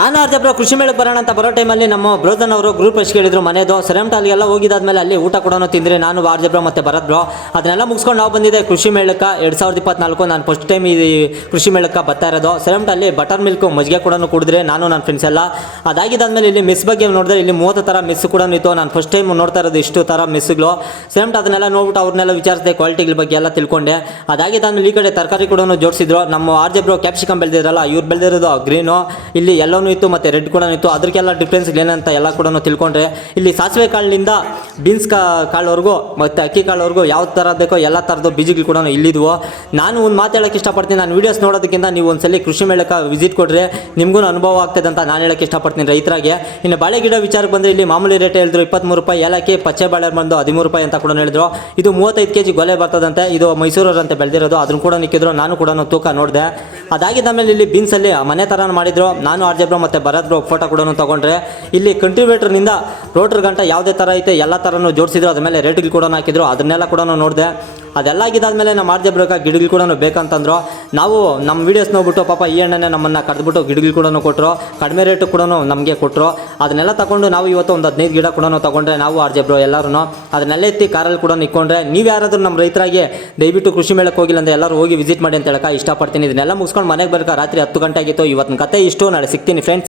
ನಾನು ಅರ್ಜಬ್ರೋ ಕೃಷಿ ಮೇಳಕ್ಕೆ ಬರೋಣ ಅಂತ ಬರೋ ಟೈಮಲ್ಲಿ ನಮ್ಮ ಬ್ರೋದನ್ ಅವರು ಗ್ರೂಪ್ ಎಷ್ಟು ಕೇಳಿದ್ರು ಮನೆದು ಸೆರೆಮಟಲ್ಗೆಲ್ಲ ಹೋಗಿದ್ದಾದ್ಮೇಲೆ ಅಲ್ಲಿ ಊಟ ಕೂಡ ತಿಂದರೆ ನಾನು ಆರ್ಜಬ್ರೋ ಮತ್ತು ಭರತ್ ಬ್ರೋ ಅದನ್ನೆಲ್ಲ ಮುಗಿಸ್ಕೊಂಡು ನಾವು ಬಂದಿದ್ದೆ ಕೃಷಿ ಮೇಳಕ್ಕೆ 2024 ನಾನು ಫಸ್ಟ್ ಟೈಮ್ ಈ ಕೃಷಿ ಮೇಳಕ್ಕೆ ಬರ್ತಾ ಇರೋದು ಸೆರೆಮಟಲ್ಲಿ ಬಟರ್ ಮಿಲ್ಕ್ ಮಜ್ಜಿಗೆ ಕೂಡ ಕುಡಿದ್ರೆ ನಾನು ನನ್ನ ಫ್ರೆಂಡ್ಸ್ ಎಲ್ಲ ಅದಾಗಿದ್ದಾದ್ಮೇಲೆ ಇಲ್ಲಿ ಮಿಸ್ ಬಗ್ಗೆ ನೋಡಿದ್ರೆ ಇಲ್ಲಿ 30 ಥರ ಮಿಸ್ ಕೂಡ ಇತ್ತು. ನಾನು ಫಸ್ಟ್ ಟೈಮ್ ನೋಡ್ತಾ ಇರೋದು ಇಷ್ಟು ಥರ ಮಿಸ್ಗಳು ಸೆರೆಮಟ್ ಅದನ್ನೆಲ್ಲ ನೋಡ್ಬಿಟ್ಟು ಅವ್ರನ್ನೆಲ್ಲ ವಿಚಾರಿಸಿದೆ ಕ್ವಾಲಿಟಿಗಳ ಬಗ್ಗೆ ಎಲ್ಲ ತಿಳ್ಕೊಂಡೆ. ಅದಾಗಿದ್ದಾದ್ಮೇಲೆ ಈ ಕಡೆ ತರಕಾರಿ ಕೂಡ ಜೋಡಿಸಿದ್ರು. ನಮ್ಮ ಆರ್ಜಬ್ರೋ ಕ್ಯಾಪ್ಸಿಕಮ್ ಬೆಳೆದಿರಲ್ಲ ಇವ್ರು ಬೆಳೆದಿರೋದು ಗ್ರೀನು, ಇಲ್ಲಿ ಎಲ್ಲನೂ ಇತ್ತು ಮತ್ತು ರೆಡ್ ಕೂಡ ಇತ್ತು. ಅದಕ್ಕೆಲ್ಲ ಡಿಫ್ರೆನ್ಸ್ ಏನಂತ ಎಲ್ಲ ಕೂಡ ತಿಳ್ಕೊಂಡ್ರೆ ಇಲ್ಲಿ ಸಾಸಿವೆ ಕಾಳಿನಿಂದ ಬೀನ್ಸ್ ಕಾಳವರೆಗೂ ಮತ್ತು ಅಕ್ಕಿ ಕಾಳವರೆಗೂ ಯಾವ ಥರ ಬೇಕೋ ಎಲ್ಲ ಥರದ್ದು ಬೀಜಗಳು ಕೂಡ ಇಲ್ಲಿದ್ವು. ನಾನು ಒಂದು ಮಾತು ಹೇಳೋಕ್ಕೆ ಇಷ್ಟಪಡ್ತೀನಿ, ನಾನು ವೀಡಿಯೋಸ್ ನೋಡೋದಕ್ಕಿಂತ ನೀವು ಒಂದ್ಸಲಿ ಕೃಷಿ ಮೇಳಕ್ಕೆ ವಿಸಿಟ್ ಕೊಟ್ಟರೆ ನಿಮಗೂ ಅನುಭವ ಆಗ್ತದೆ ಅಂತ ನಾನು ಹೇಳೋಕ್ಕೆ ಇಷ್ಟಪಡ್ತೀನಿ ರೈತರಾಗೆ. ಇನ್ನು ಬಾಳೆ ಗಿಡ ವಿಚಾರಕ್ಕೆ ಬಂದರೆ ಇಲ್ಲಿ ಮಾಮೂಲಿ ರೇಟ್ ಹೇಳಿದ್ರು 23 ರೂಪಾಯಿ, ಏಲಕ್ಕಿ ಪಚ್ಚೆ ಬಾಳೆ ಬಂದು 13 ರೂಪಾಯಿ ಅಂತ ಕೂಡ ಹೇಳಿದ್ರು. ಇದು 35 kg ಗೊಲೆ ಬರ್ತದಂತೆ, ಇದು ಮೈಸೂರವ್ರಂತೆ ಬೆಳೆದಿರೋದು. ಅದನ್ನು ಕೂಡ ನಿಕ್ಕಿದ್ರು, ನಾನು ಕೂಡ ತೂಕ ನೋಡಿದೆ. ಅದಾಗಿದ್ದಾದ್ಮೇಲೆ ಇಲ್ಲಿ ಬೀನ್ಸಲ್ಲಿ ಮನೆ ಥರ ಮಾಡಿದ್ರು. ನಾನು ಆರ್ಜಬ್ರೋ ಮತ್ತು ಭರತ್ ಬ್ರೋ ಫೋಟೋ ಕೂಡ ತೊಗೊಂಡ್ರೆ ಇಲ್ಲಿ ಕಂಟ್ರಿಬ್ಯೂಟರ್ನಿಂದ ರೋಟ್ರ್ ಗಂಟ ಯಾವುದೇ ಥರ ಐತೆ ಎಲ್ಲ ಥರನೂ ಜೋಡಿಸಿದ್ರು. ಅದ್ರ ಮೇಲೆ ರೇಟ್ಗಳು ಕೂಡ ಹಾಕಿದ್ರು, ಅದನ್ನೆಲ್ಲ ಕೂಡ ನೋಡಿದೆ. ಅದೆಲ್ಲ ಆಗಿದ್ದಾದ್ಮೇಲೆ ನಮ್ಮ ಆರ್ಜಬ್ರೋಗೆ ಗಿಡಗಳು ಕೂಡ ಬೇಕಂತಂದ್ರು. ನಾವು ನಮ್ಮ ವೀಡಿಯೋಸ್ ನೋಡ್ಬಿಟ್ಟು ಪಾಪ ಈ ಅಣ್ಣನೇ ನಮ್ಮನ್ನು ಕರೆದ್ಬಿಟ್ಟು ಗಿಡಗಳು ಕೂಡ ಕೊಟ್ಟರು, ಕಡಿಮೆ ರೇಟು ಕೂಡ ನಮಗೆ ಕೊಟ್ಟರು. ಅದನ್ನೆಲ್ಲ ತಗೊಂಡು ನಾವು ಇವತ್ತು ಒಂದು 15 ಗಿಡ ಕೂಡ ತೊಗೊಂಡ್ರೆ ನಾವು ಆರ್ಜಬ್ರೋ ಎಲ್ಲರೂ ಅದನ್ನೆಲ್ಲ ಎತ್ತಿ ಕಾರಲ್ಲಿ ಕೂಡ ನಿಕ್ಕೊಂಡ್ರೆ. ನೀವು ಯಾರಾದರೂ ನಮ್ಮ ರೈತರಾಗಿ ದಯವಿಟ್ಟು ಕೃಷಿ ಮೇಳಕ್ಕೆ ಹೋಗಿಲ್ಲ ಅಂದರೆ ಎಲ್ಲರೂ ಹೋಗಿ ವಿಸಿಟ್ ಮಾಡಿ ಅಂತ ಹೇಳಕ್ಕೆ ಇಷ್ಟಪಡ್ತೀನಿ. ಇದನ್ನೆಲ್ಲ ಮುಗಿಸ್ಕೊಂಡು ಮನೆಗೆ ಬರಕ ರಾತ್ರಿ 10 ಗಂಟೆ ಆಗಿತ್ತು. ಇವತ್ತಿನ ಕತೆ ಇಷ್ಟು, ನಾಳೆ ಸಿಗ್ತೀನಿ ಫ್ರೆಂಡ್ಸ್.